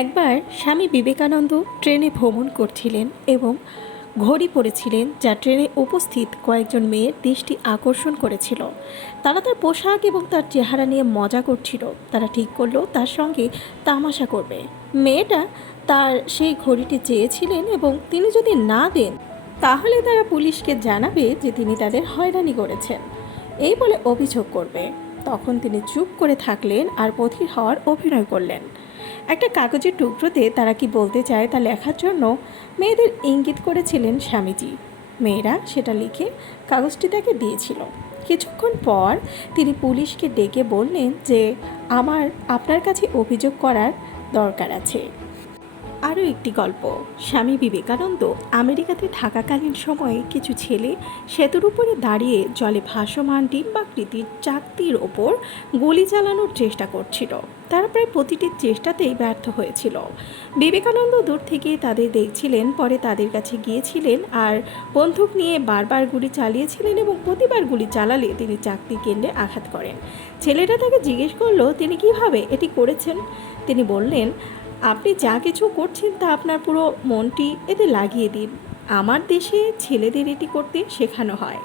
একবার স্বামী বিবেকানন্দ ট্রেনে ভ্রমণ করছিলেন এবং ঘড়ি পরেছিলেন, যা ট্রেনে উপস্থিত কয়েকজন মেয়ের দৃষ্টি আকর্ষণ করেছিল। তারা তার পোশাক এবং তার চেহারা নিয়ে মজা করছিল। তারা ঠিক করলো তার সঙ্গে তামাশা করবে। মেয়েটা তার সেই ঘড়িটি চেয়েছিলেন এবং তিনি যদি না দেন তাহলে তারা পুলিশকে জানাবে যে তিনি তাদের হয়রানি করেছেন, এই বলে অভিযোগ করবে। তখন তিনি চুপ করে থাকলেন আর বধির হওয়ার অভিনয় করলেন। একটা কাগজের টুকরোতে তারা কি বলতে চায় তা লেখার জন্য মেয়েদের ইঙ্গিত করেছিলেন স্বামীজি। মেয়েরা সেটা লিখে কাগজটি তাকে দিয়েছিল। কিছুক্ষণ পর তিনি পুলিশকে ডেকে বললেন যে আমার আপনার কাছে অভিযোগ করার দরকার আছে। আরও একটি গল্প। স্বামী বিবেকানন্দ আমেরিকাতে থাকাকালীন সময়ে কিছু ছেলে সেতুর উপরে দাঁড়িয়ে জলে ভাসমান ডিম্বাকৃতির চাকতির ওপর গুলি চালানোর চেষ্টা করছিল। তারা প্রায় প্রতিটি চেষ্টাতেই ব্যর্থ হয়েছিল। বিবেকানন্দ দূর থেকে তাদের দেখছিলেন, পরে তাদের কাছে গিয়েছিলেন আর বন্দুক নিয়ে বারবার গুলি চালিয়েছিলেন এবং প্রতিবার গুলি চালালে তিনি চাকতি কেন্দ্রে আঘাত করেন। ছেলেটা তাকে জিজ্ঞেস করলো তিনি কিভাবে এটি করেছেন। তিনি বললেন, আপনি যা কিছু করছেন তা আপনার পুরো মনটি এতে লাগিয়ে দিন। আমার দেশে ছেলেদের এটি করতে শেখানো হয়।